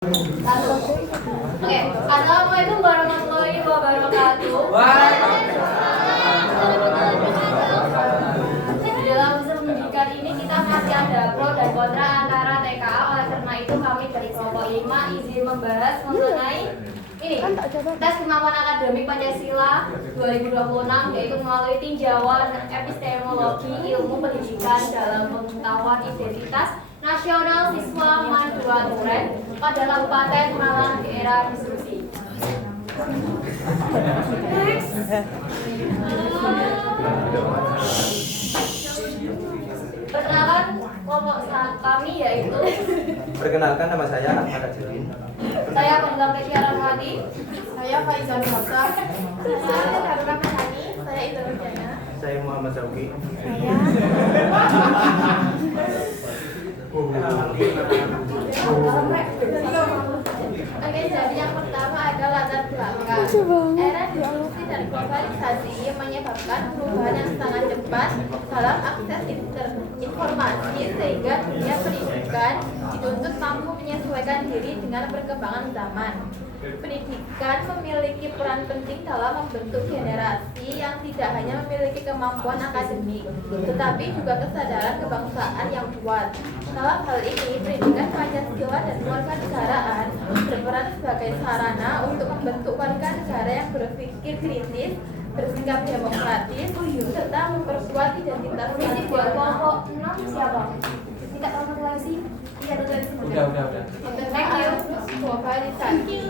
Oke, assalamualaikum warahmatullahi wabarakatuh. Di dalam pendidikan ini kita masih ada pro dan kontra antara TKA. Oleh karena itu kami dari kelompok 5 izin membahas mengenai ini tes kemampuan akademik Pancasila 2026, yaitu melalui tinjauan epistemologi ilmu pendidikan dalam pengetahuan identitas nasional siswa Mandua Duren pada Kabupaten Malang di era diskusi. Perkenalkan kelompok kami yaitu Perkenalkan, nama saya Ahmad Ajudin. saya Penggang Kesia Rahmadi, Saya Faizal Hafsa. Saya Haruna Mahani. Saya Ida Rujana. Saya Muhammad Zauki. Oke, jadi yang pertama adalah latar belakang. Era diskusi dan globalisasi menyebabkan perubahan yang sangat cepat dalam akses informasi sehingga dunia pendidikan dituntut mampu menyesuaikan diri dengan perkembangan zaman. Pendidikan memiliki peran penting dalam membentuk generasi yang tidak hanya memiliki kemampuan akademik, tetapi juga kesadaran kebangsaan yang kuat. Dalam hal ini, pendidikan Pancasila dan kewarganegaraan berperan sebagai sarana untuk membentuk warga negara yang berpikir kritis, bersikap demokratis, serta memperkuat identitas Permisi buat kelompok 6 siapa? Tidak tahu satu Iya, Udah. Thank you. globalisasi.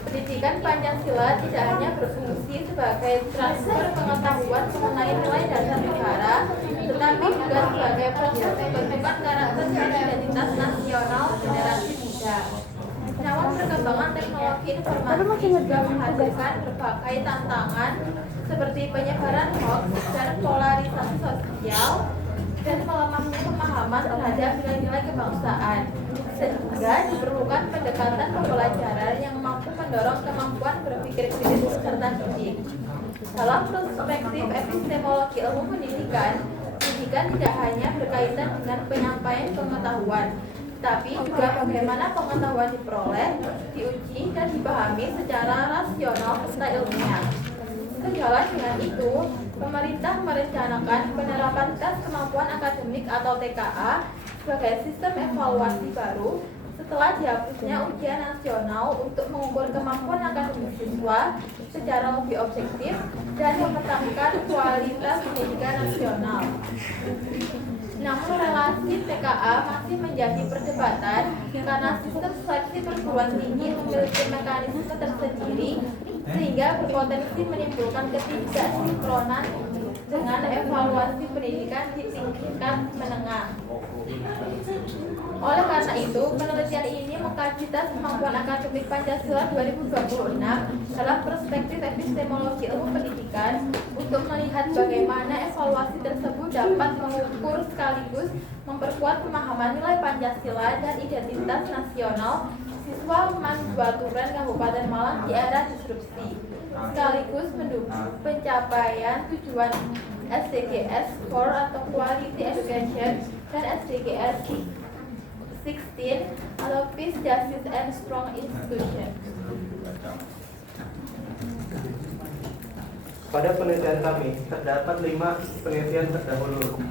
Pendidikan Pancasila tidak hanya berfungsi sebagai transfer pengetahuan mengenai nilai dasar negara, tetapi juga sebagai proses pembentukan karakter dan identitas nasional generasi muda. Namun perkembangan teknologi informasi juga menghasilkan berbagai tantangan seperti penyebaran hoax dan polarisasi sosial dan melemahnya pemahaman terhadap nilai-nilai kebangsaan, sehingga diperlukan pendekatan pembelajaran yang mampu mendorong kemampuan berpikir kritis serta didik. Dalam perspektif epistemologi ilmu pendidikan, pendidikan tidak hanya berkaitan dengan penyampaian pengetahuan, tapi juga bagaimana pengetahuan diperoleh, diuji, dan dipahami secara rasional serta ilmiah. Sejalan dengan itu, pemerintah merencanakan penerapan tes kemampuan akademik atau TKA sebagai sistem evaluasi baru setelah dihapusnya ujian nasional untuk mengukur kemampuan akademik siswa secara lebih objektif dan mempertahankan kualitas pendidikan nasional. Namun relasi TKA masih menjadi perdebatan karena sistem seleksi perguruan tinggi memiliki mekanisme tersendiri sehingga berpotensi menimbulkan ketidaksinkronan dengan evaluasi pendidikan di tingkat menengah. Oleh karena itu, penelitian ini mengkaji tes kemampuan akademik Pancasila 2026 dalam perspektif epistemologi ilmu pendidikan untuk melihat bagaimana evaluasi tersebut dapat mengukur sekaligus memperkuat pemahaman nilai Pancasila dan identitas nasional siswa Mandua Duren Kabupaten Malang di era disrupsi, sekaligus mendukung pencapaian tujuan SDGs 4 atau Quality Education dan SDGs 16 atau Peace, Justice, and Strong Institutions. Pada penelitian kami terdapat 5 penelitian terdahulu.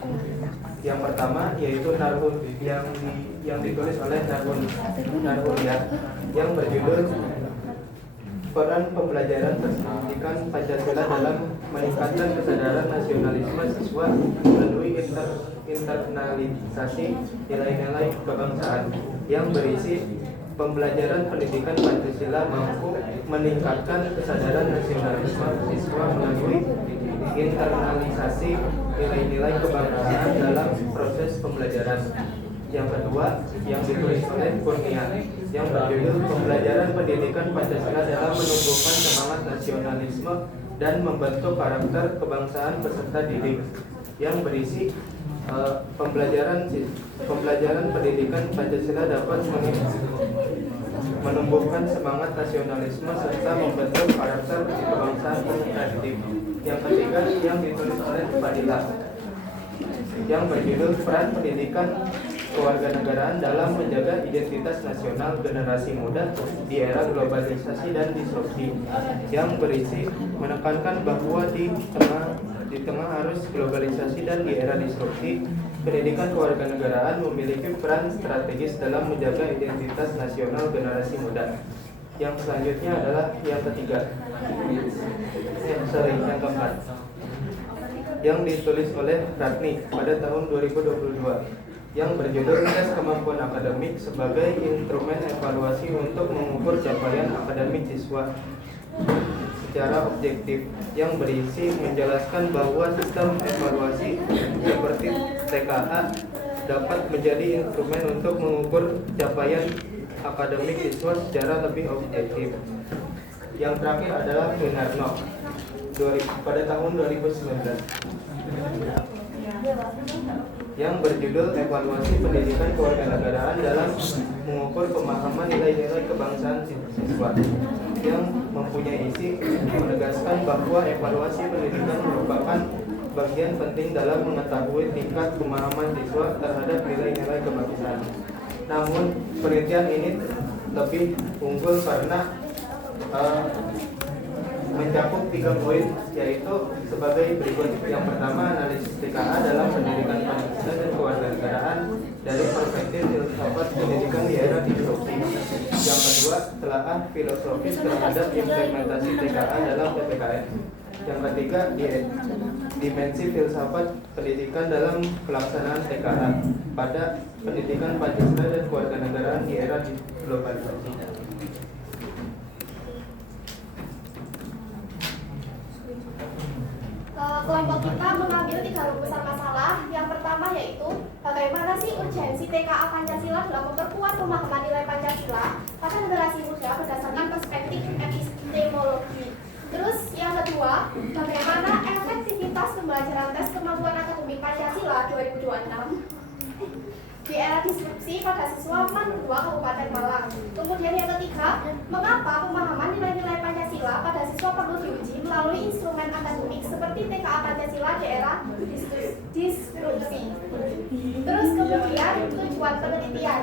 Yang pertama yaitu Narhun yang ditulis oleh Narhundia yang berjudul Peran Pembelajaran Pendidikan Pancasila dalam Meningkatkan Kesadaran Nasionalisme Siswa Melalui Internalisasi Nilai-Nilai Kebangsaan, yang berisi pembelajaran pendidikan Pancasila mampu meningkatkan kesadaran nasionalisme siswa melalui internalisasi nilai-nilai kebangsaan dalam proses pembelajaran. Yang kedua yang ditulis oleh Kurnia yang berjudul Pembelajaran Pendidikan Pancasila dalam Menumbuhkan Semangat Nasionalisme dan Membentuk Karakter Kebangsaan Peserta Didik, yang berisi pembelajaran pendidikan Pancasila dapat menumbuhkan semangat nasionalisme serta membentuk karakter kebangsaan peserta didik. Yang ketiga yang ditulis oleh Fadila yang berjudul Peran Pendidikan kewarganegaraan dalam menjaga identitas nasional generasi muda di era globalisasi dan disrupsi, yang berisi menekankan bahwa di tengah arus globalisasi dan di era disrupsi, pendidikan kewarganegaraan memiliki peran strategis dalam menjaga identitas nasional generasi muda. Yang selanjutnya adalah yang ketiga, yang keempat, yang ditulis oleh Ratni pada tahun 2022, yang berjudul Tes Kemampuan Akademik sebagai Instrumen Evaluasi untuk Mengukur Capaian Akademik Siswa secara objektif, yang berisi menjelaskan bahwa sistem evaluasi seperti TKA dapat menjadi instrumen untuk mengukur capaian akademik siswa secara lebih objektif. Yang terakhir adalah Winarno pada tahun 2019, yang berjudul Evaluasi Pendidikan Kewarganegaraan dalam Mengukur Pemahaman Nilai-nilai Kebangsaan Siswa, yang mempunyai isi menegaskan bahwa evaluasi pendidikan merupakan bagian penting dalam mengetahui tingkat pemahaman siswa terhadap nilai-nilai kebangsaan. Namun penelitian ini lebih unggul karena mencakup 3 poin, yaitu sebagai berikut. Yang pertama, analisis TKA dalam pendidikan Pancasila dan kewarganegaraan dari perspektif filsafat pendidikan di era disrupsi. Yang kedua, telaah filosofis terhadap implementasi TKA dalam PPKN. Yang ketiga, dimensi filsafat pendidikan dalam pelaksanaan TKA pada pendidikan Pancasila dan kewarganegaraan di era globalisasi. Kelompok kita mengambil 3 rumusan masalah. Yang pertama yaitu bagaimana sih urgensi TKA Pancasila dalam memperkuat pemahaman nilai Pancasila pada generasi muda berdasarkan perspektif epistemologi. Terus yang kedua, bagaimana efektivitas pembelajaran tes kemampuan akademik Pancasila 2026 di era disrupsi pada siswa MAN 2 Kabupaten Malang. Kemudian yang ketiga, mengapa pemahaman nilai-nilai Pancasila pada siswa perlu diuji melalui instrumen akademik seperti TKA Pancasila di era disrupsi. Terus kemudian tujuan penelitian.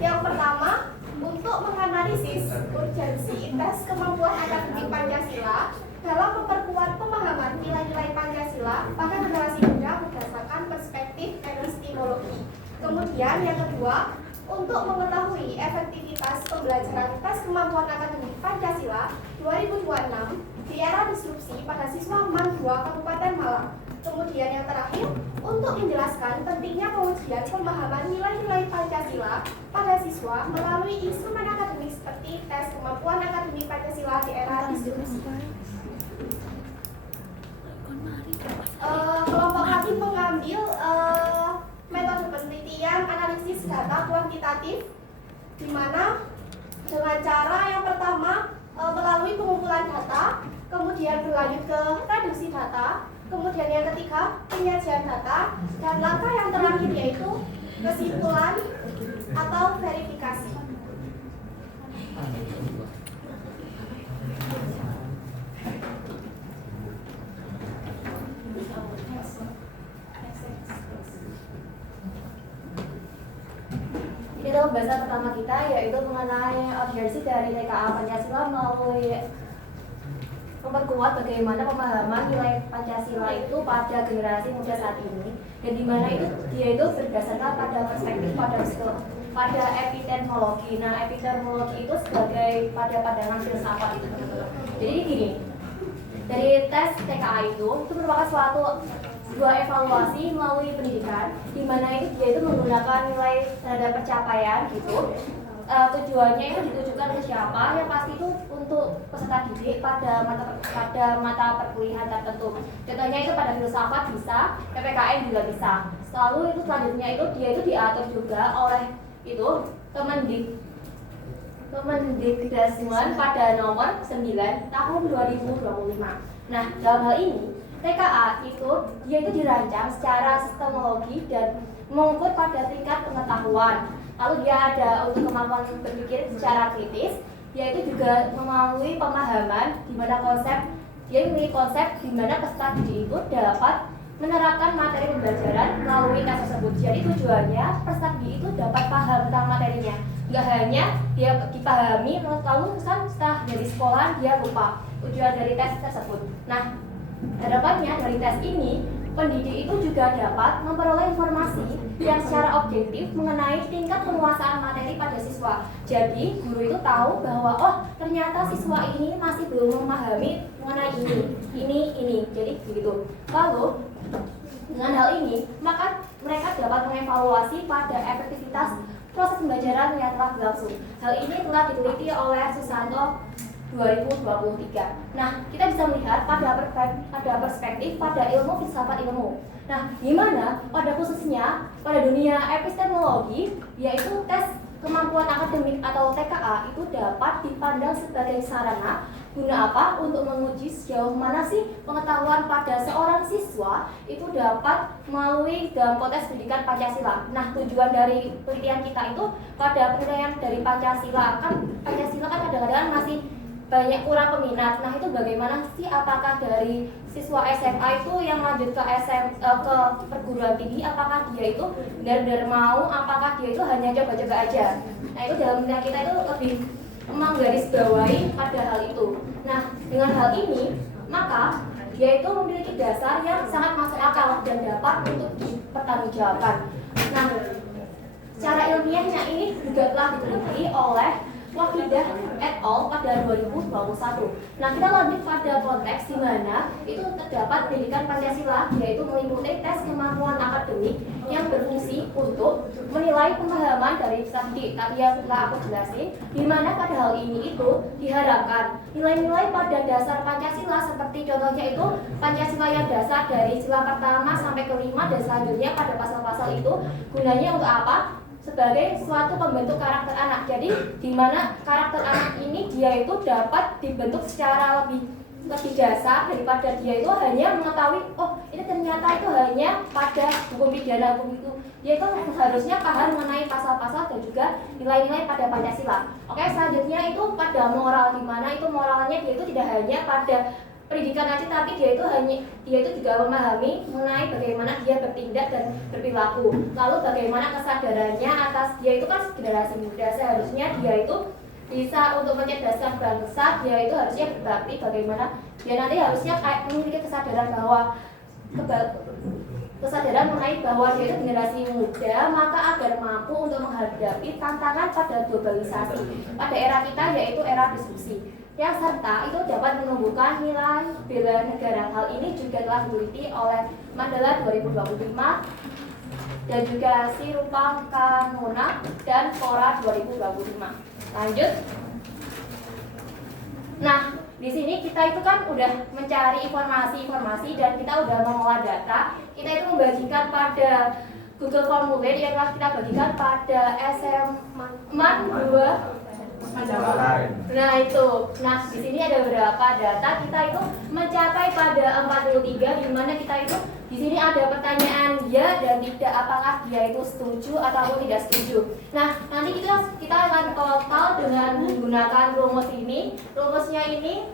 Yang pertama, untuk menganalisis urgensi tes kemampuan akademik Pancasila dalam memperkuat pemahaman nilai-nilai Pancasila pada generasi muda berdasarkan perspektif epistemologi. Kemudian yang kedua, untuk mengetahui efektivitas pembelajaran tes kemampuan akademik Pancasila 2026 di era disrupsi pada siswa MAN 2 Kabupaten Malang. Kemudian yang terakhir, untuk menjelaskan pentingnya pengujian pemahaman nilai-nilai Pancasila pada siswa melalui instrumen akademik seperti tes kemampuan akademik Pancasila di era disrupsi. Kelompok kami mengambil metode penelitian analisis data kuantitatif, di mana dengan cara yang pertama melalui pengumpulan data, kemudian berlanjut ke reduksi data, kemudian yang ketiga penyajian data, dan langkah yang terakhir yaitu kesimpulan atau verifikasi. Itu pembahasan pertama kita, yaitu mengenai urgensi dari TKA Pancasila melalui memperkuat bagaimana pemahaman nilai Pancasila itu pada generasi muda saat ini, dan di mana dia itu berdasarkan pada perspektif pada epistemologi. Nah, epistemologi itu sebagai pada pandangan filsafat itu. Jadi gini, dari tes TKA itu merupakan sebuah evaluasi melalui pendidikan, di mana dia itu menggunakan nilai terhadap pencapaian gitu. Tujuannya itu ditujukan ke siapa? Yang pasti itu untuk peserta didik pada mata perkuliahan tertentu. Contohnya itu pada filsafat bisa, PPKN juga bisa. Selalu itu selanjutnya dia itu diatur juga oleh itu Kemendikbudrismen pada nomor 9 tahun 2025. Nah, dalam hal ini TKA dia itu dirancang secara sistemologi dan mengukur pada tingkat pengetahuan. Lalu dia ada untuk kemampuan berpikir secara kritis, dia itu juga melalui pemahaman di mana dia memiliki konsep di mana peserta didik itu dapat menerapkan materi pembelajaran melalui tes tersebut. Jadi tujuannya peserta didik itu dapat paham tentang materinya. Nggak hanya dia dipahami lalu setelah dari sekolah dia lupa tujuan dari tes tersebut. Nah, harapannya dari tes ini pendidik itu juga dapat memperoleh informasi yang secara objektif mengenai tingkat penguasaan materi pada siswa. Jadi guru itu tahu bahwa oh ternyata siswa ini masih belum memahami mengenai ini. Jadi begitu. Lalu dengan hal ini maka mereka dapat mengevaluasi pada efektivitas proses pembelajaran yang telah berlangsung. Hal ini telah diteliti oleh Susanto 2023. Nah, kita bisa melihat pada perspektif pada ilmu filsafat ilmu. Nah, di mana pada khususnya pada dunia epistemologi, yaitu tes kemampuan akademik atau TKA itu dapat dipandang sebagai sarana guna apa? Untuk menguji sejauh mana sih pengetahuan pada seorang siswa itu dapat melalui dalam konteks pendidikan Pancasila. Nah, tujuan dari penelitian kita itu pada penilaian dari Pancasila kan kadang-kadang masih banyak kurang peminat. Nah, itu bagaimana sih apakah dari siswa SMA itu yang lanjut ke ke perguruan tinggi apakah dia itu benar-benar mau, apakah dia itu hanya coba-coba aja. Nah, itu dalam penelitian kita itu lebih menggarisbawahi pada hal itu. Nah, dengan hal ini maka dia itu memiliki dasar yang sangat masuk akal dan dapat untuk dipertanggungjawabkan. Nah, secara ilmiahnya ini juga telah diteliti oleh Wahidah et al. Pada 2021. Nah, kita lanjut pada konteks di mana itu terdapat pendidikan Pancasila, yaitu meliputi tes kemampuan akademik yang berfungsi untuk menilai pemahaman dari peserta didik. Tadi yang telah aku jelasin, di mana pada hal ini itu diharapkan nilai-nilai pada dasar Pancasila seperti contohnya itu Pancasila yang dasar dari sila pertama sampai kelima dan selanjutnya pada pasal-pasal itu gunanya untuk apa? Sebagai suatu pembentuk karakter anak. Jadi di mana karakter anak ini dia itu dapat dibentuk secara lebih dasar daripada dia itu hanya mengetahui oh ini ternyata itu hanya pada hukum pidana hukum itu. Dia itu harusnya paham mengenai pasal-pasal dan juga nilai-nilai pada Pancasila. Oke, selanjutnya itu pada moral, di mana itu moralnya dia itu tidak hanya pada pendidikan aja, tapi dia itu juga memahami mengenai bagaimana dia bertindak dan berperilaku. Lalu bagaimana kesadarannya atas dia itu kan generasi muda, seharusnya dia itu bisa untuk mencerdaskan bangsa, dia itu harusnya berbakti bagaimana dia nanti harusnya memiliki kesadaran bahwa kesadaran mengenai bahwa dia itu generasi muda, maka agar mampu untuk menghadapi tantangan pada globalisasi pada era kita yaitu era diskusi. Yang serta itu dapat menumbuhkan nilai bela negara. Hal ini juga telah diteliti oleh Mandala 2025 dan juga Sirupangkanona dan Fora 2025. Lanjut. Nah, di sini kita itu kan udah mencari informasi dan kita udah mengolah data. Kita itu membagikan pada Google Formulir yang telah kita bagikan pada SMA 2. Nah itu, di sini ada beberapa data kita itu mencapai pada 43, di mana kita itu di sini ada pertanyaan ya dan tidak, apakah dia itu setuju ataupun tidak setuju. Nah nanti kita akan total dengan menggunakan rumus ini. Rumusnya ini,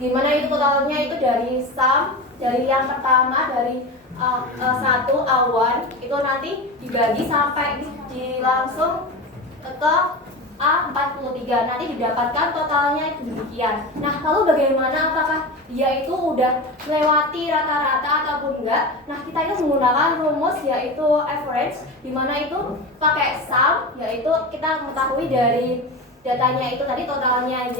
di mana itu totalnya itu dari sum, dari yang pertama dari 1 A1 itu nanti dibagi sampai di langsung ke A43, nanti didapatkan totalnya demikian. Nah, lalu bagaimana apakah dia itu udah melewati rata-rata ataupun enggak? Nah, kita itu menggunakan rumus yaitu average, di mana itu pakai sum, yaitu kita mengetahui dari datanya itu tadi totalnya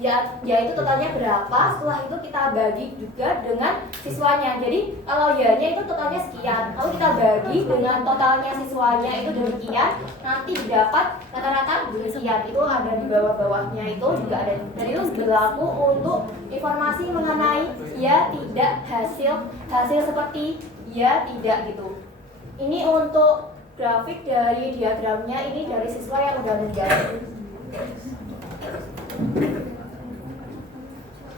yaitu totalnya berapa, setelah itu kita bagi juga dengan siswanya. Jadi kalau ya-nya itu totalnya sekian, lalu kita bagi dengan totalnya siswanya itu demikian, nanti dapat rata-rata demikian. Itu ada di bawah-bawahnya itu juga ada. Dan itu berlaku untuk informasi mengenai ya tidak, hasil seperti ya tidak gitu. Ini untuk grafik dari diagramnya, ini dari siswa yang udah menjawab.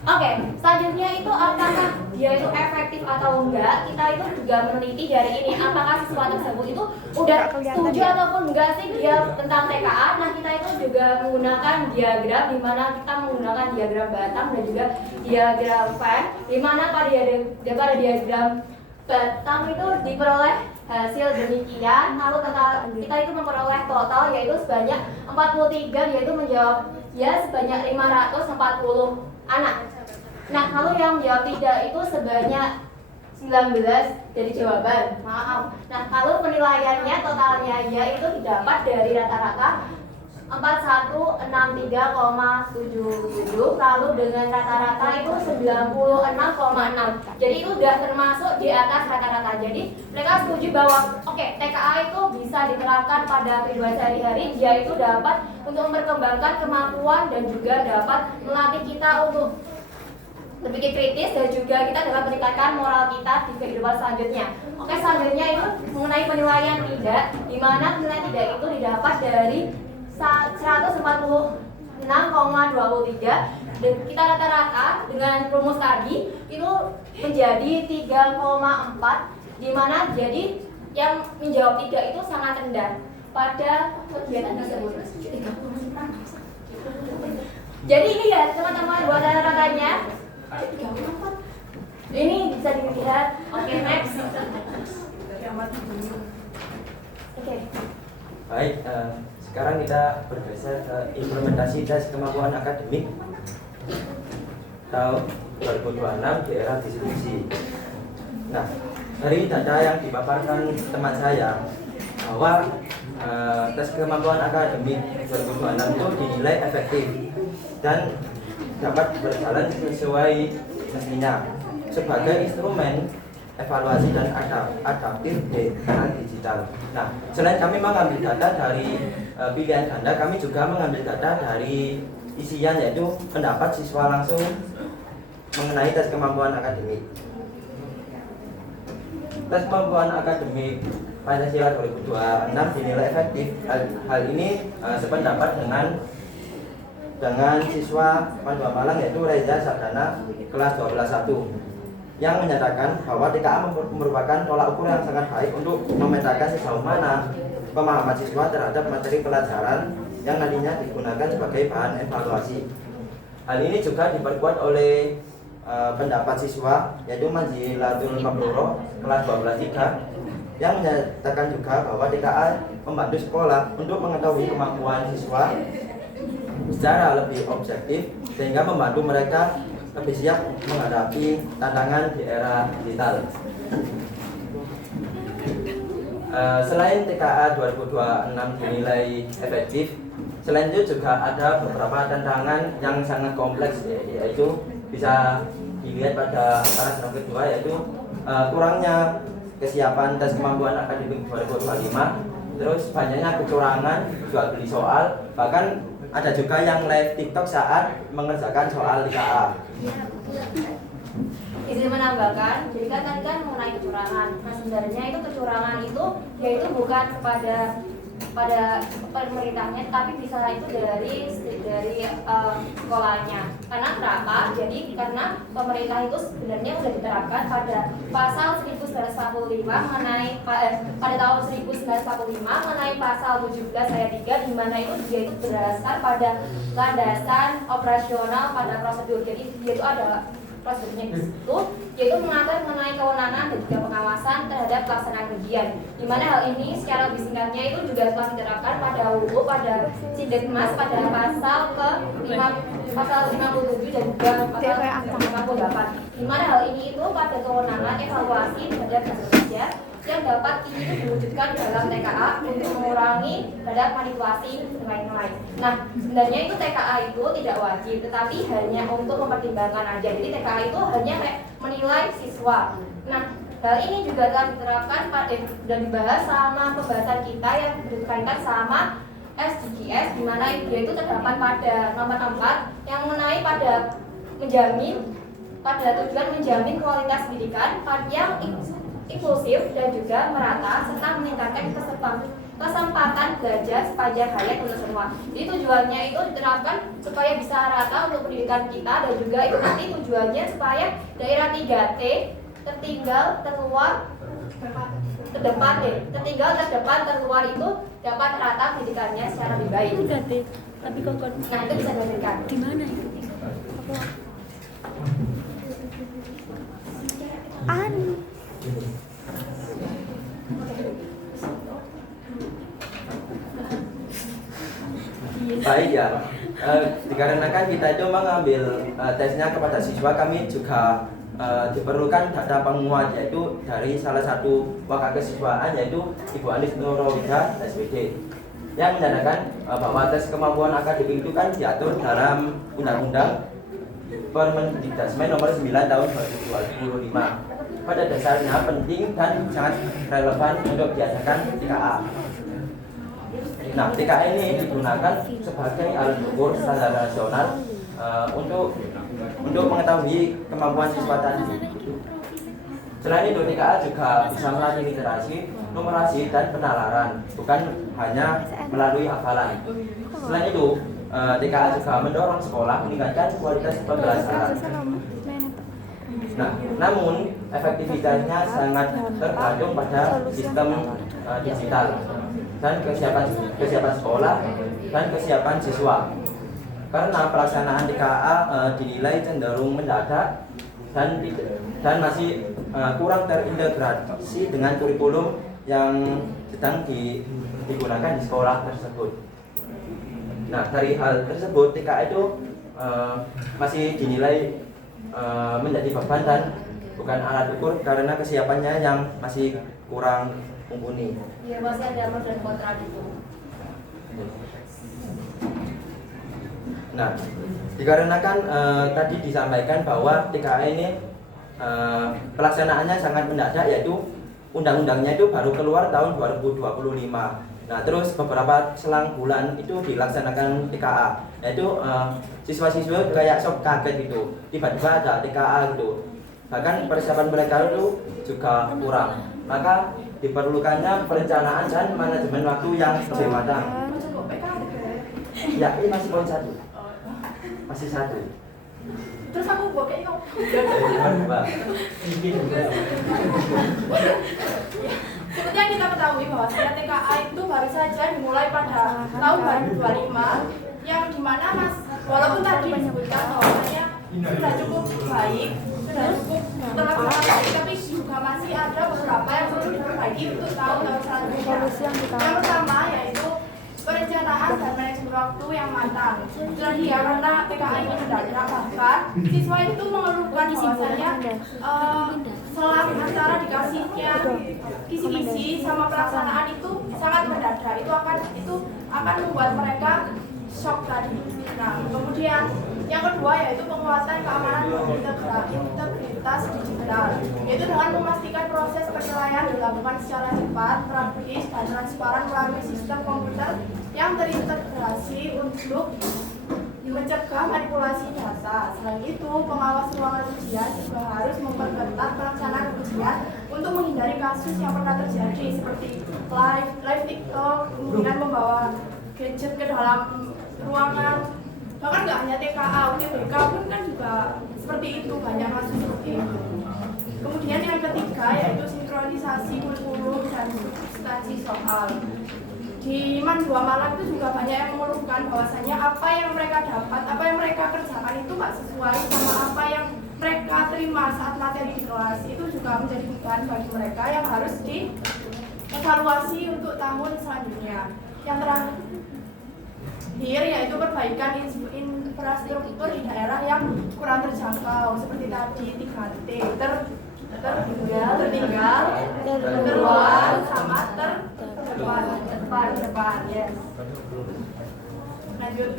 Oke, selanjutnya itu apakah dia itu efektif atau enggak? Kita itu juga meneliti dari ini, apakah siswa tersebut itu udah setuju ataupun enggak sih dia tentang TKA. Nah, kita itu juga menggunakan diagram, di mana kita menggunakan diagram batang dan juga diagram Venn, di mana pada diagram batang itu diperoleh hasil demikian, lalu kita itu memperoleh total yaitu sebanyak 43, yaitu menjawab ya sebanyak 540 anak. Nah, lalu yang menjawab tidak itu sebanyak 19 dari jawaban. Maaf. Nah, lalu penilaiannya totalnya yaitu didapat dari rata-rata 4163,77, lalu dengan rata-rata itu 96,6. Jadi itu sudah termasuk di atas rata-rata. Jadi mereka setuju bahwa TKA itu bisa diterapkan pada kehidupan sehari-hari, yaitu dapat untuk memperkembangkan kemampuan dan juga dapat melatih kita untuk berpikir kritis dan juga kita dapat meningkatkan moral kita di kehidupan selanjutnya. Selanjutnya itu mengenai penilaian tidak, di mana penilaian tidak itu didapat dari 146,23 dan kita rata-rata dengan rumus tadi itu menjadi 3,4, di mana jadi yang menjawab tidak itu sangat rendah pada kegiatan tersebut. Jadi ini ya teman-teman buat rata-ratanya. Ini bisa dilihat. Next. Baik, sekarang kita bergeser ke implementasi tes kemampuan akademik tahun 2026 di era distribusi. Nah, dari data yang dipaparkan teman saya bahwa tes kemampuan akademik 2026 itu dinilai efektif dan dapat berjalan sesuai mestinya sebagai instrumen evaluasi dan adaptif di era digital. Nah, selain kami mengambil data dari pilihan ganda, kami juga mengambil data dari isian, yaitu pendapat siswa langsung mengenai tes kemampuan akademik. Tes kemampuan akademik Pancasila 2026 dinilai efektif. Hal ini sependapat dengan siswa Madura Malang, yaitu Reza Sardana kelas 12.1, yang menyatakan bahwa TKA merupakan tolak ukur yang sangat baik untuk memetakan sejauh mana pemahaman siswa terhadap materi pelajaran yang nantinya digunakan sebagai bahan evaluasi. Hal ini juga diperkuat oleh pendapat siswa, yaitu Manzilatul Mabruro kelas 12.3, yang menyatakan juga bahwa TKA membantu sekolah untuk mengetahui kemampuan siswa secara lebih objektif, sehingga membantu mereka lebih siap menghadapi tantangan di era digital. Selain TKA 2026 dinilai efektif, selain itu juga ada beberapa tantangan yang sangat kompleks, yaitu bisa dilihat pada paragraf kedua, yaitu kurangnya kesiapan tes kemampuan akademik 2025, terus banyaknya kecurangan jual beli soal, bahkan ada juga yang live TikTok saat mengerjakan soal TKA. Izin menambahkan, jadi kan tadi kan mengenai kecurangan. Nah, sebenarnya itu kecurangan itu yaitu bukan pada pemerintahnya, tapi bisa itu dari sekolahnya. Karena kenapa? Jadi karena pemerintah itu sebenarnya sudah diterapkan pada pasal 1945 mengenai pada tahun 1945 mengenai pasal 17 ayat 3, di mana itu dia itu berdasar pada landasan operasional pada prosedur. Jadi dia itu ada prosedurnya di situ, yaitu mengatur mengenai kewenangan dan juga pengawasan terhadap pelaksanaan ujian. Di mana hal ini secara lebih singkatnya itu juga telah diterapkan pada UU, pada Sidekmas, pada pasal pasal 57 dan juga pasal 58. Di mana hal ini itu pada kewenangan evaluasi terhadap hasil kerja yang dapat ini diwujudkan dalam TKA untuk mengurangi terhadap manipulasi dan lain-lain. Nah, sebenarnya itu TKA itu tidak wajib, tetapi hanya untuk mempertimbangkan aja. Jadi TKA itu hanya menilai siswa. Nah, hal ini juga telah diterapkan dan dibahas sama pembahasan kita yang berkaitan sama SDGs, di mana dia itu terdapat pada nomor 4 yang mengenai pada tujuan menjamin kualitas pendidikan yang inklusif dan juga merata, serta meningkatkan kesempatan belajar sepanjang hayat untuk semua. Jadi tujuannya itu diterapkan supaya bisa rata untuk pendidikan kita, dan juga itu nanti tujuannya supaya daerah 3T terdepan, terluar itu dapat rata pendidikannya secara lebih baik. Tapi kok Nah, itu bisa diberikan. di mana itu? Baik ya, dikarenakan kita itu mengambil tesnya kepada siswa, kami juga diperlukan data penguat, yaitu dari salah satu wakil kesiswaan, yaitu Ibu Anis Nurowida SPD, yang menyatakan bahwa tes kemampuan akademik itu kan diatur dalam Undang-Undang Permendikbud nomor 9 tahun 2025. Pada dasarnya penting dan sangat relevan untuk diadakan TKA. Nah, TKA ini digunakan sebagai alat ukur standar nasional untuk mengetahui kemampuan siswa tadi. Selain itu, TKA juga bisa melatih literasi, numerasi, dan penalaran, bukan hanya melalui hafalan. Selain itu, TKA juga mendorong sekolah meningkatkan kualitas pembelajaran. Nah, namun efektivitasnya sangat tergantung pada sistem digital dan kesiapan sekolah dan kesiapan siswa. Karena pelaksanaan TKA dinilai cenderung mendadak dan masih kurang terintegrasi dengan kurikulum yang sedang digunakan di sekolah tersebut. Nah, dari hal tersebut TKA itu masih dinilai menjadi beban dan bukan alat ukur karena kesiapannya yang masih kurang mumpuni. Iya, masih ada pro dan kontra gitu. Nah, dikarenakan tadi disampaikan bahwa TKA ini pelaksanaannya sangat mendadak, yaitu undang-undangnya itu baru keluar tahun 2025. Nah, terus beberapa selang bulan itu dilaksanakan TKA, yaitu siswa-siswa kayak sok kaget gitu, tiba-tiba ada TKA gitu. Bahkan persiapan mereka itu juga kurang. Maka diperlukannya perencanaan dan manajemen waktu yang lebih matang. Ya, ini masih poin 1. Masih 1. Terus aku buat kayak seperti yang kita ketahui bahwa TKA itu baru saja dimulai pada tahun 2025, yang dimana walaupun tadi disebutkan bahwasanya sudah cukup baik, sudah cukup terlaksana baik, tapi juga masih ada beberapa yang perlu diperbaiki untuk tahun-tahun selanjutnya. Yang pertama yaitu perencanaan dan manajemen waktu yang matang. Jadi ya, karena TKA ini mendadak, bahkan siswa itu mengeluhkan bahwasanya selang antara dikasihnya kisi-kisi sama pelaksanaan itu sangat mendadak. Itu akan membuat mereka shock tadi. Nah, kemudian yang kedua yaitu penguatan keamanan integritas digital, yaitu dengan memastikan proses penilaian dilakukan secara cepat, praktis, dan transparan melalui sistem komputer yang terintegrasi untuk mencegah manipulasi data. Selain itu, pengawas ruangan ujian juga harus memperketat pelaksanaan ujian untuk menghindari kasus yang pernah terjadi seperti live TikTok, kemudian membawa gadget ke dalam ruangan. Bahkan nggak hanya TKA, UTBK pun kan juga seperti itu, banyak kasus seperti itu. Kemudian yang ketiga yaitu sinkronisasi kurikulum dan substansi soal. Di MAN 2 Malang itu juga banyak yang mengeluhkan bahwasanya apa yang mereka dapat, apa yang mereka kerjakan itu nggak sesuai sama apa yang mereka terima saat materi di kelas. Itu juga menjadi beban bagi mereka yang harus dievaluasi untuk tahun selanjutnya. Yang terakhir yaitu perbaikan infrastruktur di daerah yang kurang terjangkau seperti tadi 3T, tertinggal, terluar, sama terdepan, yes. Lanjut.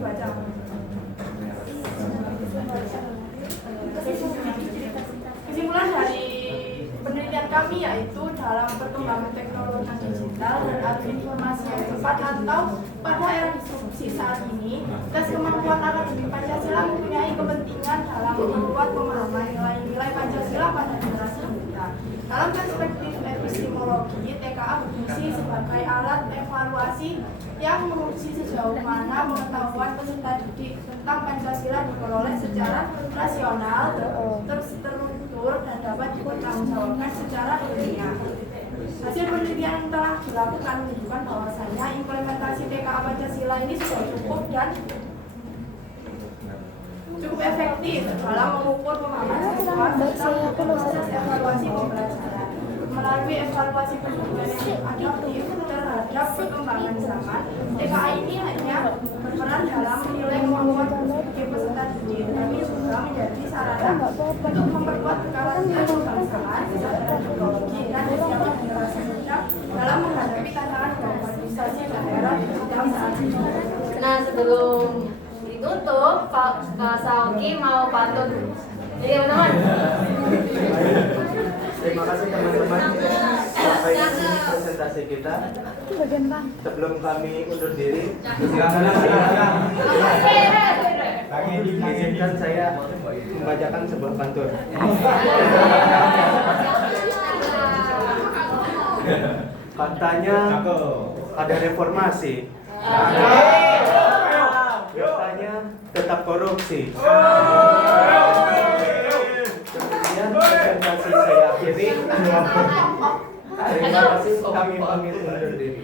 Baca. Kesimpulan dari penelitian kami yaitu dalam perkembangan teknologi digital dan adu informasi yang cepat atau pada era disrupsi saat ini, tes kemampuan akademik Pancasila mempunyai kepentingan dalam memperkuat pemahaman nilai-nilai Pancasila pada generasi muda. Dalam perspektif epistemologi, TKA berfungsi sebagai alat evaluasi yang menguji sejauh mana pengetahuan peserta didik tentang Pancasila diperoleh secara rasional, terstruktur, dan dapat dipertanggungjawabkan secara ilmiah. Hasil penelitian yang telah dilakukan menunjukkan bahwasanya implementasi TKA Pancasila ini sudah cukup cukup efektif dalam mengukur pemahaman siswa serta proses evaluasi pembelajaran. Melalui evaluasi pendidikan yang adaptif terhadap perkembangan zaman, TKA ini hanya berperan dalam menilai kemampuan sebagai peserta didik, tapi juga menjadi sarana untuk memperkuat kekawasan kebangsaan, kesadaran teknologi, dan kesiapan generasi muda dalam menghadapi tantangan globalisasi daerah yang saat ini. Nah, sebelum ditutup, Pak Saoki mau pantun. Jadi teman-teman. Terima kasih teman-teman. Sampai di sini presentasi kita. Sebelum kami undur diri, izinkan saya membacakan sebuah pantun. Katanya ada reformasi. Katanya tetap korupsi. Kemudian presentasi saya akhiri. Terima kasih, kami pamit undur diri.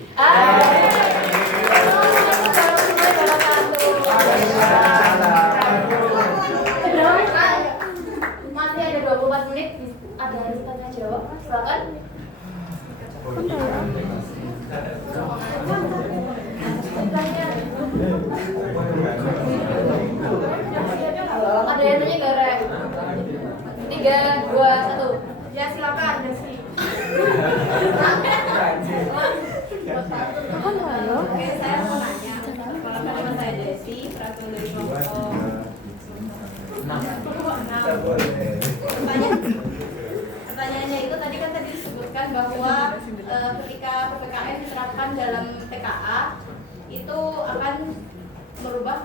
Masih ada 24 menit, ada tanya jawab, silakan. Ada yang tanya gak, Rek? 3, 2, 1. Ya silakan, Desi. Oke, saya mau nanya. Kalau nama saya Desi, perasaan dari kelompok. Pertanyaannya itu tadi kan disebutkan bahwa ketika PPKN diterapkan dalam TKA itu akan merubah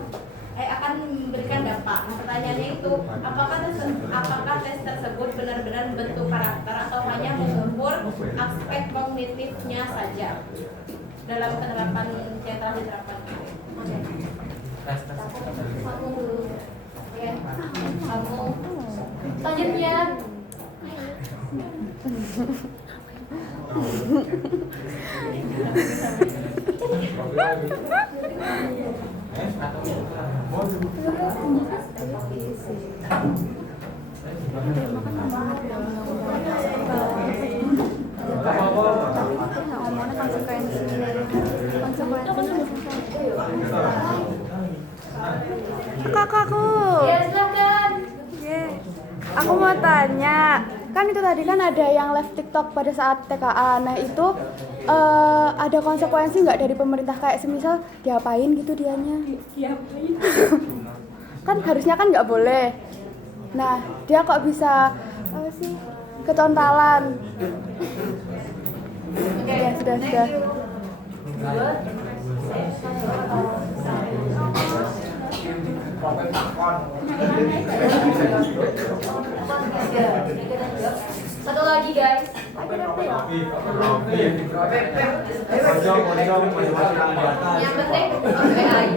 akan memberikan dampak. Nah, pertanyaannya itu apakah tes tersebut benar-benar membentuk karakter atau hanya mengukur aspek kognitifnya saja dalam penerapan yang telah diterapkan? Oke. Kamu dulu. Oke. Kamu. Selanjutnya. Kakakku. Ya, silakan. Aku mau tanya, kan itu tadi kan ada yang live TikTok pada saat TKA. Nah itu ada konsekuensi nggak dari pemerintah, kayak semisal diapain gitu dianya? Diapain? Kan harusnya kan nggak boleh. Nah dia kok bisa apa sih kecontalan? Oke, Ya sudah. Satu lagi, guys. Yang penting PAI.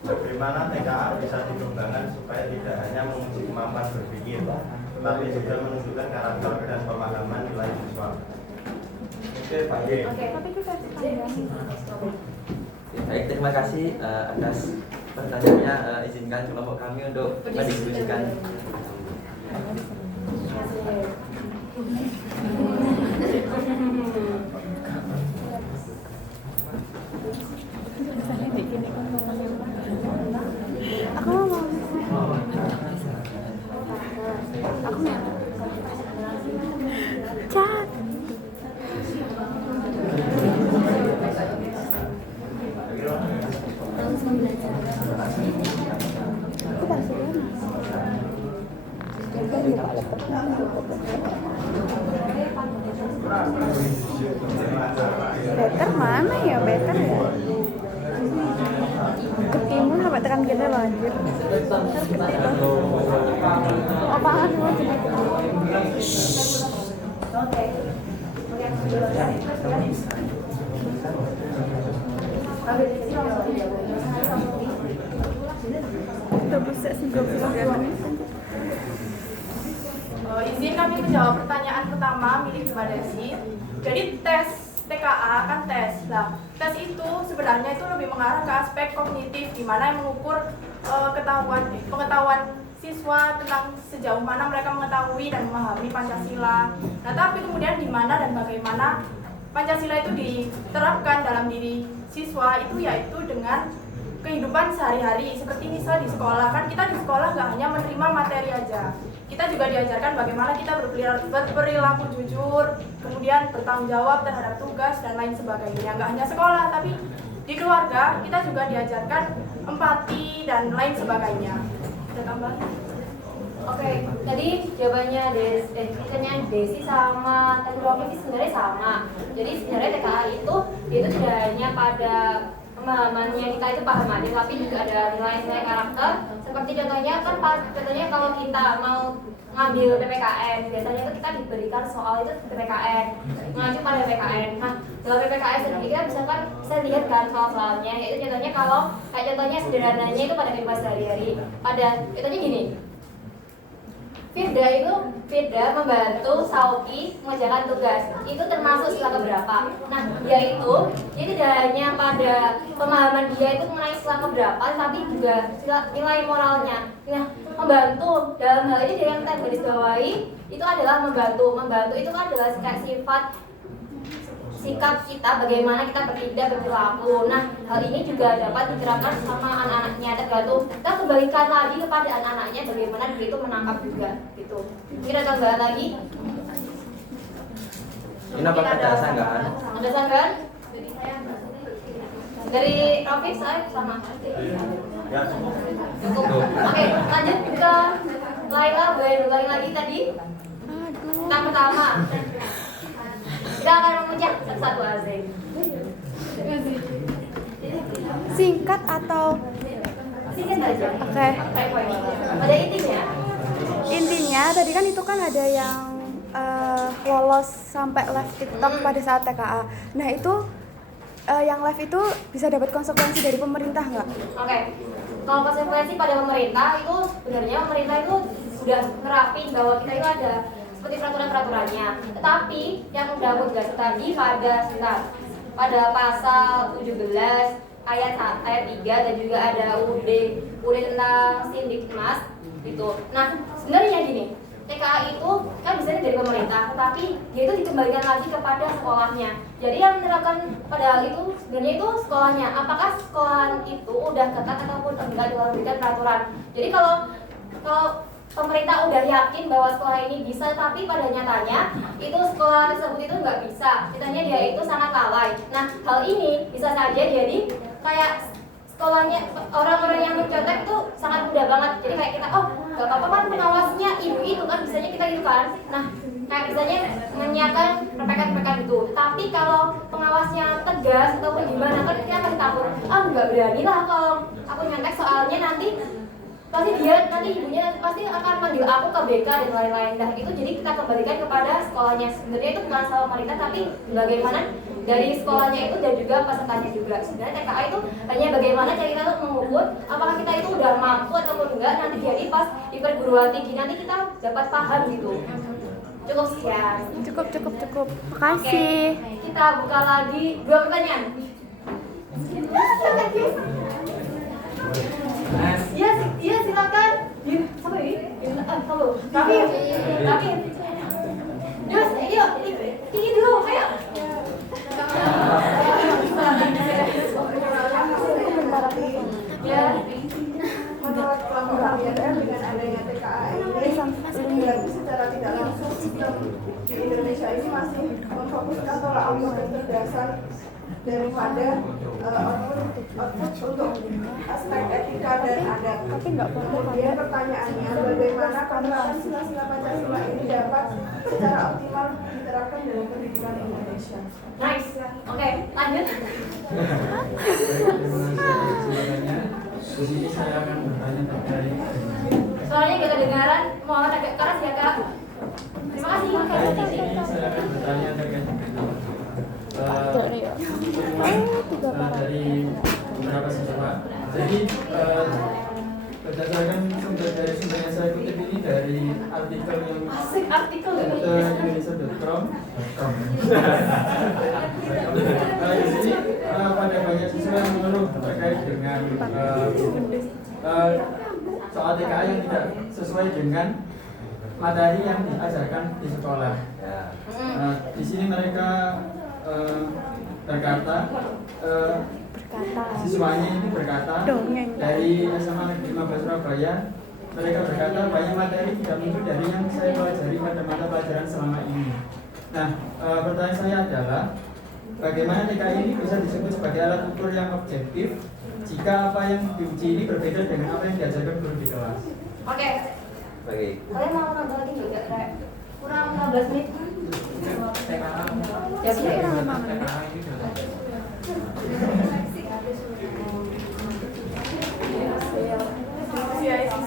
Bagaimana TKA bisa dikembangkan supaya tidak hanya menguji kemampuan berpikir, tapi juga menunjukkan karakter dan pemahaman nilai siswa. Oke, baik. Baik, terima kasih atas pertanyaannya. Izinkan kelompok kami untuk mendiskusikan. Aku mau. Cat. Better mana ya, better ya? Ketimun sampai tekan gini loh anjir. Apaan mau jadi? Oke. Udah buset sih 23 menit. Izin kami menjawab pertanyaan pertama milik Mbak Desi. Jadi tes TKA kan tes. Nah, tes itu sebenarnya itu lebih mengarah ke aspek kognitif, di mana yang mengukur pengetahuan siswa tentang sejauh mana mereka mengetahui dan memahami Pancasila. Nah, tapi kemudian di mana dan bagaimana Pancasila itu diterapkan dalam diri siswa itu yaitu dengan kehidupan sehari-hari. Seperti misal di sekolah, kan kita di sekolah nggak hanya menerima materi aja, kita juga diajarkan bagaimana kita berperilaku jujur, kemudian bertanggung jawab terhadap tugas dan lain sebagainya. Nggak hanya sekolah, tapi di keluarga kita juga diajarkan empati dan lain sebagainya. Ada tambahan? Oke, jadi jawabannya Desi sama Tadi Rocky sebenarnya sama. Jadi sebenarnya TKA itu tidak hanya pada pemahamannya kita itu pahamannya, tapi juga ada nilai-nilai karakter. Seperti contohnya kan contohnya kalau kita mau ngambil PPKN, biasanya itu kita diberikan soal itu PPKN, mengacu pada PPKN. Nah, dalam PPKN sendiri kita bisa lihat kan soal-soalnya. Itu contohnya contohnya sederhananya itu pada kehidupan sehari-hari. Pada contohnya gini. Firda membantu Sauki mengerjakan tugas. Itu termasuk sila keberapa? Nah, dia tidak hanya pada pemahaman dia itu mengenai sila keberapa, tapi juga nilai moralnya. Nah, membantu dalam hal ini yang kita garis bawahi itu adalah membantu. Membantu itu kan adalah sikap kita, bagaimana kita bertindak, berperilaku. Nah, hal ini juga dapat diterapkan sama anak-anaknya, tergantung kita kembalikan lagi kepada anak-anaknya bagaimana dia itu menangkap juga gitu. Kita tambah lagi. Ini apa ada sanggahan? Ada sanggahan? Dari Rafiq saya sama. Ya, cukup. Cukup. Oke, lanjut ke Laila, boleh ulangi lagi tadi. Yang pertama. Kita akan memuncak satu-satu azim. Singkat atau Singkat aja. Oke. Ada intinya. Intinya tadi kan itu kan ada yang lolos sampai live TikTok pada saat TKA. Nah itu yang live itu bisa dapat konsekuensi dari pemerintah nggak? Oke. Kalau konsekuensi pada pemerintah itu sebenarnya pemerintah itu sudah nerapin bahwa kita itu ada seperti peraturan-peraturannya. Tetapi yang udah aku jelaskan tadi pada pasal 17 ayat 3 dan juga ada UUD tentang Sindikmas gitu. Nah, sebenarnya gini, TKA itu kan bisa dari pemerintah, tetapi dia itu dikembalikan lagi kepada sekolahnya. Jadi yang menerapkan pada hal itu sebenarnya itu sekolahnya. Apakah sekolah itu udah ketat ataupun enggak dalam memberikan peraturan. Jadi kalau pemerintah udah yakin bahwa sekolah ini bisa, tapi pada nyatanya itu sekolah tersebut itu nggak bisa. Nyatanya dia itu sangat lalai. Nah, hal ini bisa saja jadi kayak sekolahnya orang-orang yang mencontek itu sangat mudah banget. Jadi kayak kita, nggak apa-apa kan pengawasnya ibu itu kan, bisanya kita itu kan. Nah, kayak misalnya menyiapkan PPK itu. Tapi kalau pengawasnya tegas ataupun gimana kan kita pasti takut. Nggak berani lah kalau aku nyontek, soalnya nanti ibunya pasti akan manggil aku ke BK dan lain-lain. Nah itu jadi kita kembalikan kepada sekolahnya. Sebenarnya itu bukan salah pemerintah, tapi bagaimana dari sekolahnya itu dan juga pesertanya juga. Sebenarnya TKA itu hanya bagaimana cara kita untuk mengukur apakah kita itu udah mampu ataupun enggak. Nanti jadi pas di perguruan tinggi nanti kita dapat paham gitu. Cukup sekian. Cukup. Makasih. Oke, kita buka lagi 2 pertanyaan. Iya silakan. Siapa ini? Kamu. Tapi. Terus, ini dulu, ayo. Ya. Menurut kelompok kalian dengan adanya TKA ini berarti secara tidak langsung sistem di Indonesia ini masih memfokuskan tolak ukur kecerdasan daripada output untuk aspek etika dan adat. Kemudian pertanyaannya, bagaimana penerapan sila-sila Pancasila ini dapat secara optimal diterapkan dalam pendidikan Indonesia? Nice. Oke, lanjut. Di sini saya akan bertanya terkait. Soalnya gak kedengaran, mohon agak keras ya Kak. Terima kasih. Di sini saya akan bertanya terkait dari beberapa siswa. Jadi berdasarkan sumber yang saya kutip ini dari artikel yang Asik artikel Indonesia.com com. Di sini pada banyak siswa yang mengeluh terkait dengan soal TKA yang tidak sesuai dengan materi yang diajarkan di sekolah. Di sini mereka berkata, siswanya ini berkata dari SMA Negeri 15 Surabaya, mereka berkata banyak materi tidak muncul dari yang saya pelajari pada mata pelajaran selama ini. Nah, pertanyaan saya adalah bagaimana TKA ini bisa disebut sebagai alat ukur yang objektif jika apa yang diuji ini berbeda dengan apa yang diajarkan guru di kelas? Oke. Baik. Kalian mau nambah lagi juga, Rek? Kurang 15 menit. Ya, bisa kurang 5 menit.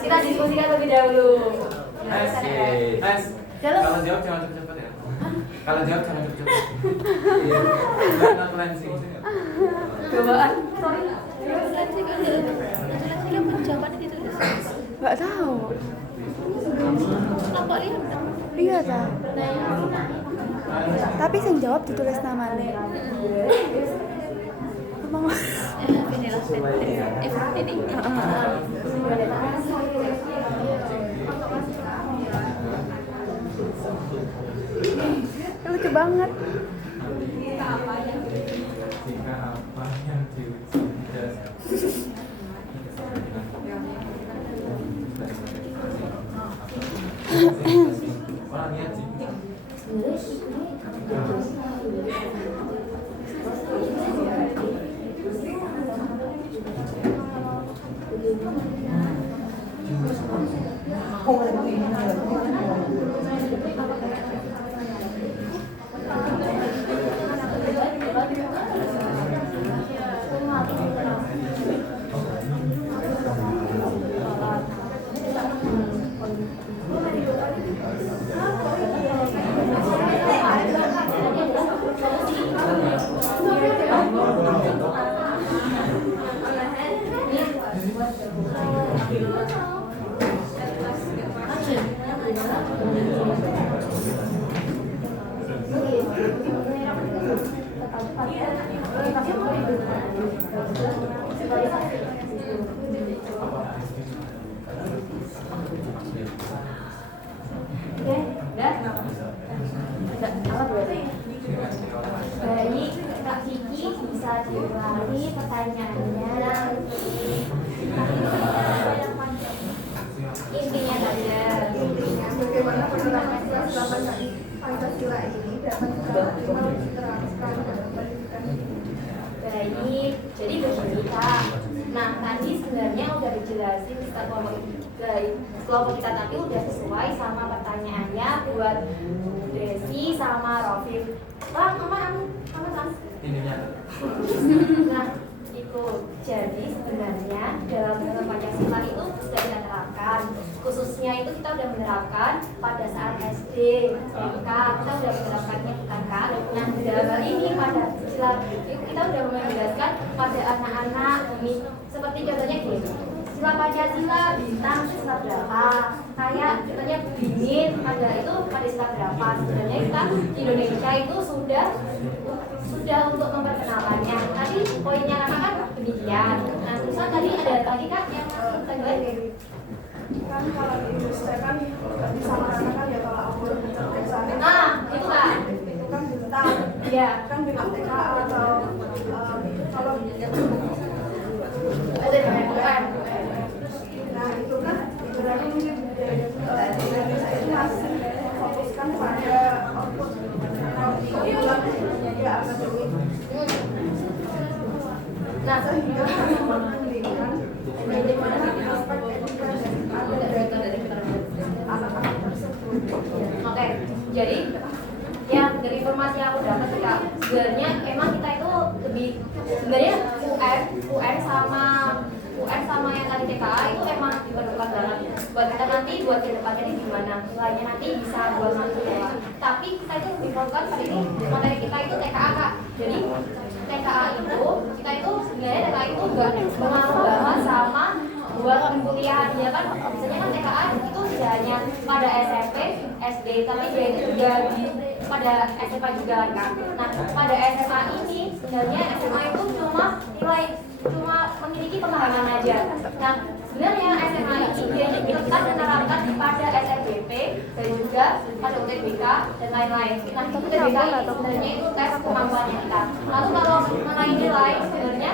Kita diskusikan lebih dahulu. Kalau jawab jangan cepet-cepet ya. Kalau jawab jangan cepet-cepet. Iya. Aku langsing. Cobaan. Nggak tahu. Nampak lihat. Iya ta. Tapi yang jawab ditulis namanya. Emang Ini. lucu banget. Jika apa yang diuji orang niat sih. Baik, Kak Kiki bisa diulangi pertanyaannya. Intinya saja. Bagaimana penerapan Pancasila ini dapat diterapkan dalam pendidikan? Baik, jadi begini Kak. Nah tadi sebenarnya udah dijelasin kelompok kita tadi udah sesuai sama pertanyaannya buat Desi sama Rofif. Wah, aman. Ininya. Nah, itu jadi sebenarnya dalam dalam Pancasila itu sudah kita terapkan. Khususnya itu kita udah menerapkan pada saat SD, SMK, kita udah menerapkannya bukan Kak. Nah, dalam hal ini pada sila kita udah menjelaskan pada anak-anak ini seperti contohnya gini. Sila Pancasila bintang sila berapa? Kayak contohnya dingin pada itu pada sila berapa? Sebenarnya kita di Indonesia itu sudah untuk memperkenalkannya. Tadi poinnya Kakak kan demikian. Nah, terus tadi ada tadi Kak yang tadi Kan kalau di Indonesia kan nggak bisa merasakan ya kalau aku misalnya. nah, itu Kak. Itu kan bintang. Iya. Kan bintang TKA atau kalau Ada di UN. nah itu kan berarti di Indonesia itu masih fokuskan pada output ya akademik. Nah, Sehingga membandingkan bagaimana aspek etika dan ada dari anak-anak tersebut. oke. Jadi ya dari informasi yang aku dapat Kak, sebenarnya emang kita itu lebih sebenarnya UN sama yang tadi TKA itu emang diperlukan banget buat kita nanti buat kedepannya di gimana nilainya nanti bisa buat masuk ya. Tapi kita itu lebih fokuskan pada ini materi kita itu TKA Kak. Jadi TKA itu kita itu sebenarnya TKA itu enggak bahas sama buat kuliah ya kan. Biasanya kan TKA itu tidak hanya pada SMP, SD, tapi dia itu juga pada SMA juga kan. Nah, pada SMA ini sebenarnya SMA itu cuma memiliki pemahaman aja. Nah, sebenarnya SMA ini kita menerapkan pada SNBP dan juga pada UTBK dan lain-lain. Nah, UTBK ini sebenarnya itu tes kemampuannya kita. Lalu kalau mengenai nilai sebenarnya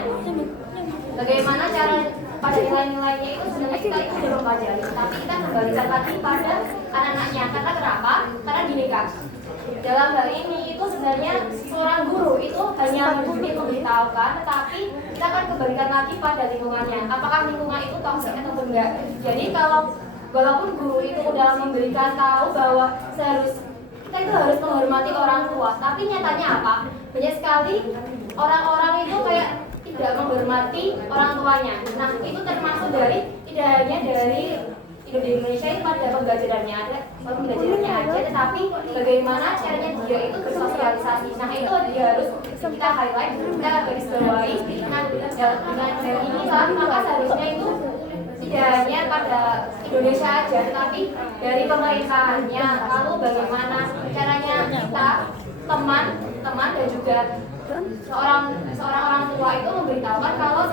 bagaimana cara pada nilai-nilainya itu sebenarnya kita itu belum pelajari, tapi kita kembalikan lagi pada anak-anaknya. Karena kenapa? Karena gini Kak, dalam hal ini itu sebenarnya seorang guru itu hanya memberitahukan, tetapi kita akan kembalikan lagi pada lingkungannya. Apakah lingkungan itu toksik atau enggak? Jadi kalau walaupun guru itu udah memberikan tahu bahwa kita itu harus menghormati orang tua, tapi nyatanya apa? Banyak sekali orang-orang itu kayak tidak menghormati orang tuanya. Nah, itu termasuk tidak hanya dari Indonesia itu pada pembelajarannya aja, tetapi bagaimana caranya dia itu bersosialisasi. Nah, itu dia harus kita highlight, kita garis bawahi. Nah, dengan ini maka seharusnya itu tidak hanya pada Indonesia aja, tetapi dari pemerintahannya. Lalu bagaimana caranya kita teman dan juga seorang orang tua itu memberitahukan kalau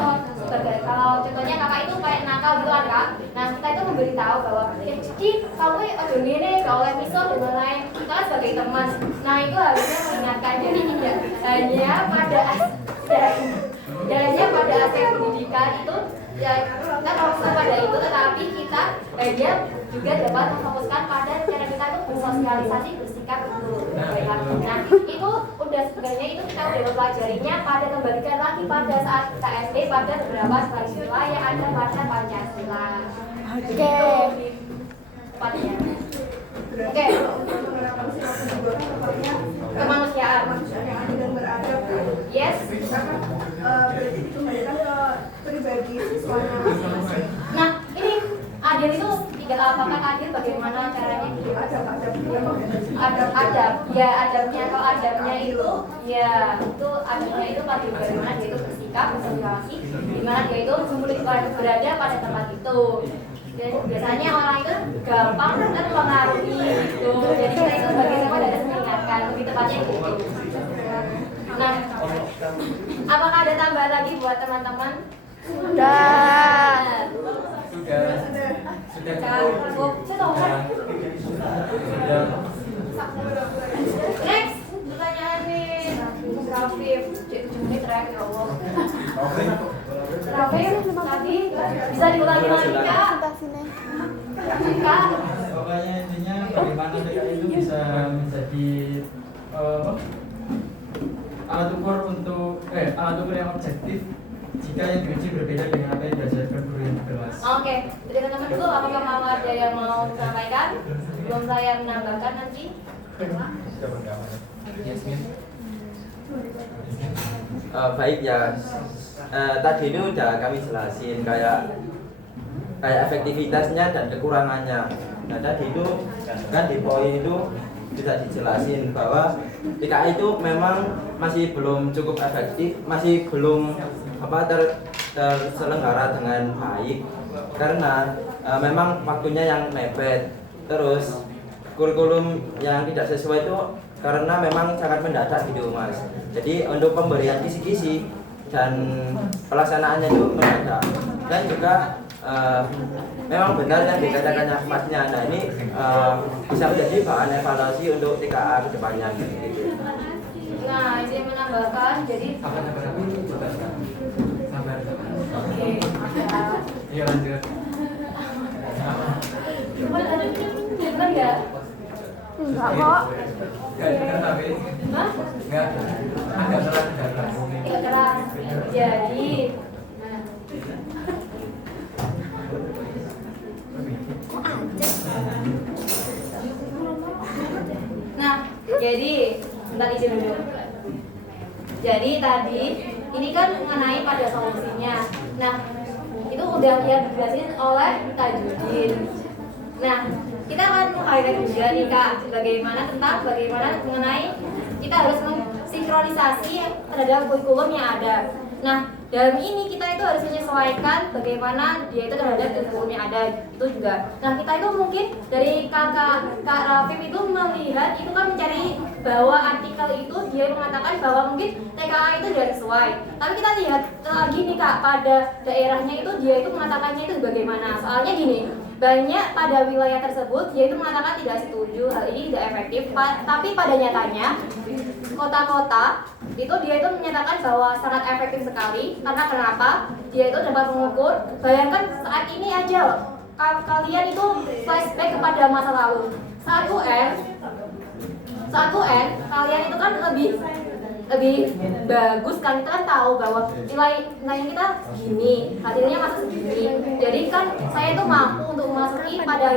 contohnya kakak itu kayak nakal gitu kan Kak. Nah, kita itu memberitahu bahwa jadi kamu aja gini gak oleh misal dan lain-lain, kita kan sebagai teman. Nah, itu harusnya mengingatkan, jadi tidak hanya pada aspek pendidikan itu ya kita fokus pada itu, tetapi kita dia juga dapat memfokuskan pada cara kita itu bersosialisasi, bersikap itu. Nah, itu udah sebenarnya itu kita udah mempelajarinya pada kembalikan lagi pada saat kita SD pada beberapa sila yang ada pada Pancasila. Oke. Oke. Kemanusiaan. Yang adil dan beradab. Yes. Berarti dikembalikan ke pribadi siswanya masing-masing. Nah, ini adil itu tidak apakah adil bagaimana caranya gitu? Adabnya kalau adabnya itu ya itu adabnya itu pada bagaimana dia itu bersikap, bersosialisasi, di mana dia itu berada pada tempat itu. Dan biasanya orang itu gampang terpengaruhi gitu. Jadi kita itu bagaimana harus mengingatkan, lebih tepatnya gitu. Nah, apakah ada tambahan lagi buat teman-teman? Sudah. Cukup. Saya tahu kan? Next, pertanyaan nih. Rafif, cek menit terakhir ya Allah. Rafif, tadi bisa diulangi lagi Kak? Kak? Pokoknya intinya bagaimana TKI itu bisa menjadi alat ukur yang objektif jika yang diuji berbeda dengan apa yang diajarkan guru yang di kelas. Oke, dari teman-teman dulu apakah mau ada yang mau sampaikan? Belum saya menambahkan nanti. Baik ya, tadi itu udah kami jelasin kayak efektivitasnya dan kekurangannya. Nah, tadi itu kan di poin itu bisa dijelasin bahwa TKI itu memang masih belum cukup efektif, masih belum terselenggara dengan baik karena memang waktunya yang mepet, terus kurikulum yang tidak sesuai itu karena memang sangat mendadak gitu Mas. Jadi untuk pemberian kisi-kisi dan pelaksanaannya itu mendadak dan juga memang benar yang dikatakannya Masnya. Nah, ini bisa menjadi bahan evaluasi untuk TKA ke depannya gitu. Nah, saya menambahkan jadi oke. Iya lanjut. Benar ya? Enggak kok. Hah? Enggak. Agak keras. Tidak keras. Jadi nah, jadi bentar izin dulu. Jadi tadi ini kan mengenai pada solusinya. Nah, itu udah dijelasin oleh Tajudin. Nah, kita akan highlight juga nih Kak, bagaimana mengenai kita harus mensinkronisasi terhadap kurikulum yang ada. Nah, dalam ini kita itu harus menyesuaikan bagaimana dia itu terhadap kurikulum yang ada itu juga. Nah, kita itu mungkin dari Kak Rafif itu melihat itu kan mencari bahwa artikel itu dia mengatakan bahwa mungkin TKA itu tidak sesuai. Tapi kita lihat lagi nih Kak, pada daerahnya itu dia itu mengatakannya itu bagaimana. Soalnya gini, banyak pada wilayah tersebut dia itu mengatakan tidak setuju hal ini tidak efektif, tapi pada nyatanya kota-kota itu dia itu menyatakan bahwa sangat efektif sekali. Karena kenapa? Dia itu dapat mengukur. Bayangkan saat ini aja kalian itu flashback kepada masa lalu. Saat UN kalian itu kan lebih bagus kan, kita kan tahu bahwa nilai kita gini, hasilnya masuk segini. Jadi kan saya itu mampu untuk memasuki pada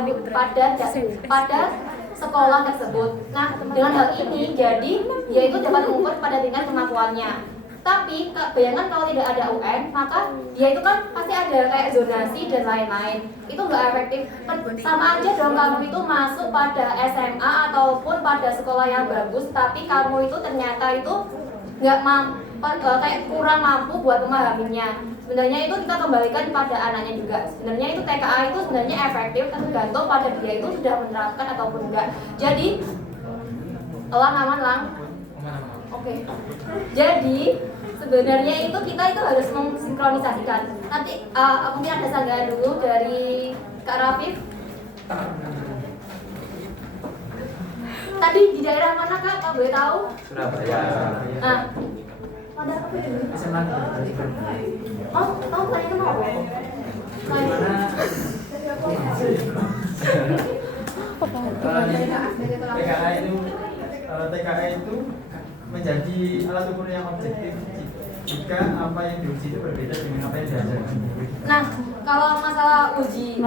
sekolah tersebut. Nah, dengan hal ini jadi dia itu dapat mengukur pada tingkat kemampuannya. Tapi bayangkan kalau tidak ada UN, maka dia itu kan pasti ada kayak zonasi dan lain-lain. Itu nggak efektif. Sama aja dong kamu itu masuk pada SMA ataupun pada sekolah yang bagus, tapi kamu itu ternyata itu nggak mampu, kayak kurang mampu buat memahaminya. Sebenarnya itu kita kembalikan pada anaknya juga. Sebenarnya itu TKA itu sebenarnya efektif tergantung pada dia itu sudah menerapkan ataupun enggak. Jadi Oke. Jadi sebenarnya itu kita itu harus mensinkronisasikan. Nanti mungkin ada sanggahan dulu dari Kak Rafif. Tadi di daerah mana Kak? Kak boleh tahu? Surabaya. Nah, pada apa dulu? Oh, tanya kenapa? TKA itu menjadi alat ukur yang objektif jika apa yang diuji itu berbeda dengan apa yang diajarkan. Nah, kalau masalah menguji,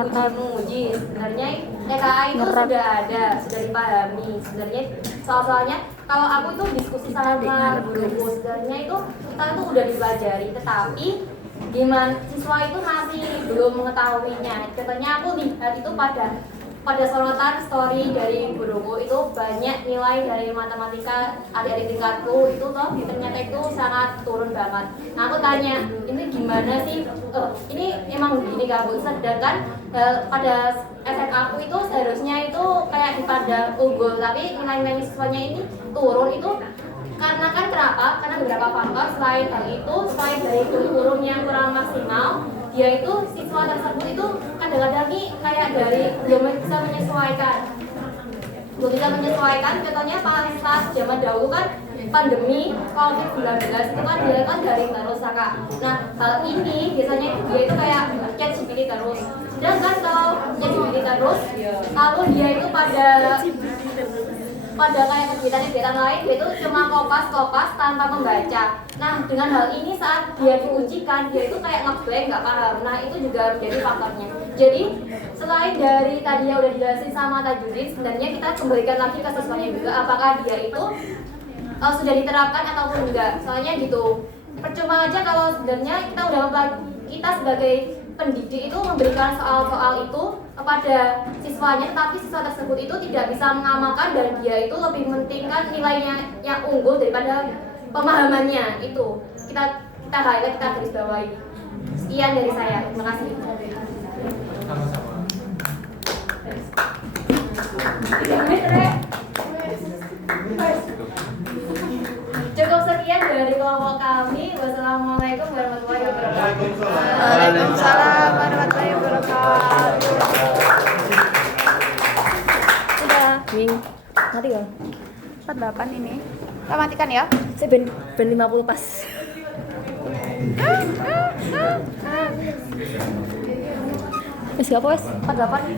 sebenarnya TKA itu sudah ada, sudah dipahami. Sebenarnya soal-soalnya kalau aku itu diskusi sama guruku, sebenarnya itu kita itu udah dipelajari, tetapi gimana siswa itu masih belum mengetahuinya. Contohnya aku lihat itu pada sorotan story dari guruku itu banyak nilai dari matematika adik-adik tingkatku itu toh ternyata itu sangat turun banget. Nah aku tanya, ini gimana sih? Ini emang begini Kak Bu? Sedangkan pada SMA aku itu seharusnya itu kayak pada unggul, tapi nilai-nilai siswanya ini turun itu karena kan kenapa? Karena beberapa faktor. Selain hal itu, selain dari kurikulum yang kurang maksimal, dia itu siswa tersebut itu kadang-kadang nih kayak dari belum bisa menyesuaikan. Contohnya pas zaman dahulu kan pandemi COVID-19 itu kan dia kan dari terus Kak. Nah hal ini biasanya dia itu kayak ChatGPT terus. Sedangkan kalau ChatGPT terus, kalau dia itu pada kayak kegiatan-kegiatan lain dia itu cuma kopas tanpa membaca. Nah dengan hal ini saat dia diujikan dia itu kayak ngeblank, nggak paham. Nah itu juga menjadi faktornya. Jadi selain dari tadi yang udah dijelasin sama Tajudin, sebenarnya kita kembalikan lagi ke siswanya juga apakah dia itu sudah diterapkan ataupun enggak. Soalnya gitu, percuma aja kalau sebenarnya kita sebagai pendidik itu memberikan soal-soal itu kepada siswanya, tetapi siswa tersebut itu tidak bisa mengamalkan dan dia itu lebih mementingkan nilainya yang unggul daripada pemahamannya. Itu kita highlight, kita garis bawahi. Sekian dari saya, terima kasih. Cukup sekian dari kelompok kami. Wassalamualaikum warahmatullahi wabarakatuh. Waalaikumsalam warahmatullahi wabarakatuh. Sudah. Ming, mati kan? 48 ini. Kita matikan ya. Saya ben 50 pas. Wes gak apa wes 48.